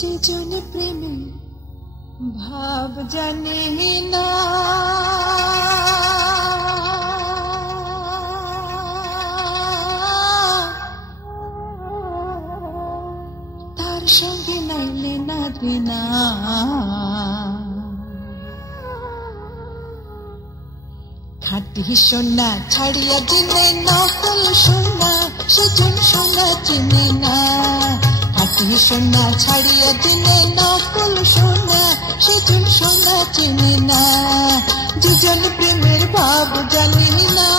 যেজনে প্রেমে ভাব জানে না, তার সঙ্গে নাইলে না দেনা। খাঁটি সোনা ছাড়িয়া দিনে নকল সোনা, সেজন সোনা চিনে না। খাঁটি সোনা ছাড়িয়া দিনে নকল সোনা, সেজন সোনা চিনে না। দুজন প্রেমের ভাব জানি না,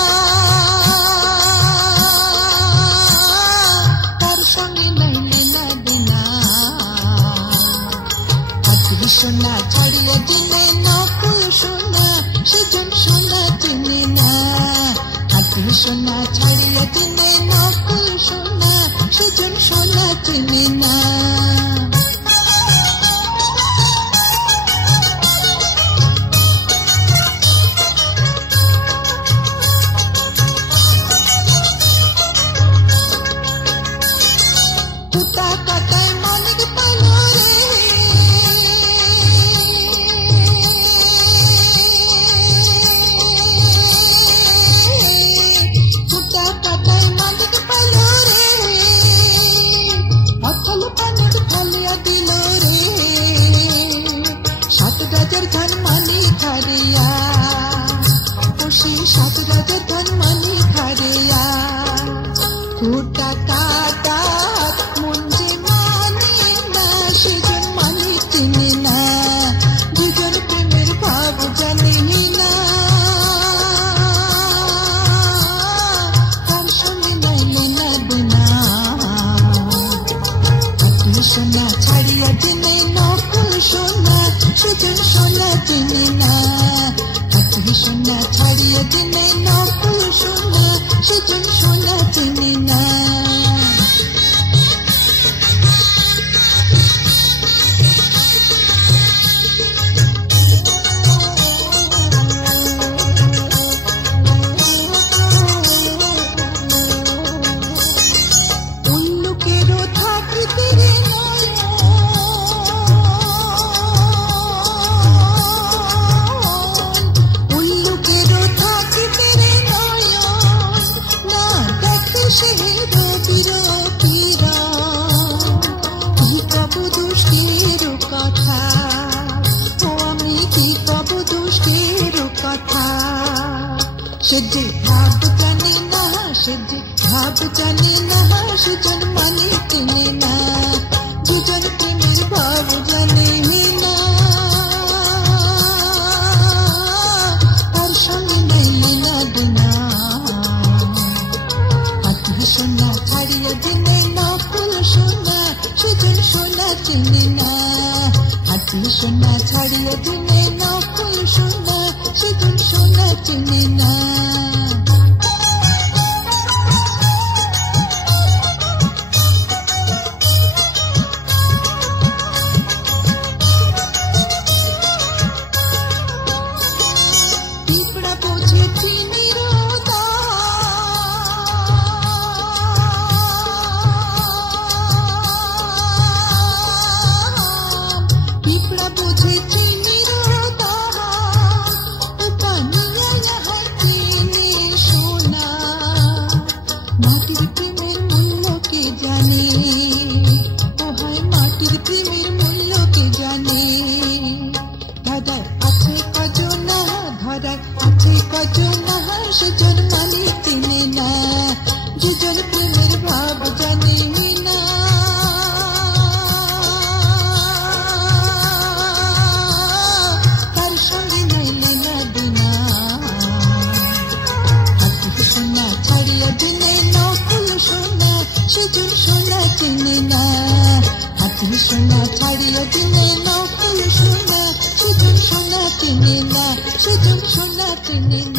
তার সঙ্গে নাইলে না দেনা। খাঁটি সোনা ছাড়িয়া দিনে নকল সোনা, সেজন সোনা চিনে না। খাঁটি সোনা ছাড়িয়া দিনে নকল সোনা, সেজন সোনা চিনে না। কুটা কাটায় মানিক পাইল রে, কুটা কাটায় মানিক পাইল রে, অথল পানির ফেলিয়া দিল রে। 7 রাজার ধন মানি খারিয়া, খুশি 7 রাজার ধন মানি খারিয়া। কুটা কাটা মন যে মানে না, সেজন মানে চিনে না। দুজন প্রেমের ভাব জানি না, তার সঙ্গে নাইলে না দেনা। খাঁটি সোনা ছাড়িয়া দিনে নকল সোনা, সেজন সোনা চিনে না। খাঁটি সোনা ছাড়িয়া দিনে নকল সোনা, সেজন সোনা চিনে না। উল্লুকেরও থাকিতে রে নয়ন, উল্লুকেরও থাকিতে রে নয়ন, না দেখে সে রবির কিরণ। কি কব দুষ্টের কথা, ও আমি কি কব দুষ্টের কথা। সে যে ভাব জানে না, সে যে ভাব জানে না, সেজন মানে চিনে না। দুজন প্রেমের ভাব জানে না, তার সঙ্গে নাইলে না দেনা। খাঁটি সোনা ছাড়িয়া দিনে নকল সোনা, সেজন সোনা চিনে না। খাঁটি সোনা ছাড়িয়া দিনে নকল সোনা, সেজন সোনা চিনে না। পিঁপড়া বোঝে চিনির দাম, পিঁপড়া বোঝে চিনির দাম। পানিয়া ইহা চিনি সোনা, মাটির প্রেমের মূল্য কে জানে। ও হায় মাটির প্রেমের মূল্য কে জানে। ধাঁধায় আছে কজনা, ধরায় আছে কজনা, সেজন মানে চিনে না। দুজন প্রেমের ভাব জানে না, তার সঙ্গে নাইলে না দেনা। খাঁটি সোনা ছাড়িয়া দিনে নকল সোনা, সেজন সোনা চিনে না। খাঁটি সোনা ছাড়িয়া দিনে নকল সোনা, সেজন সোনা চিনে না। সেজন সোনা চিনে না।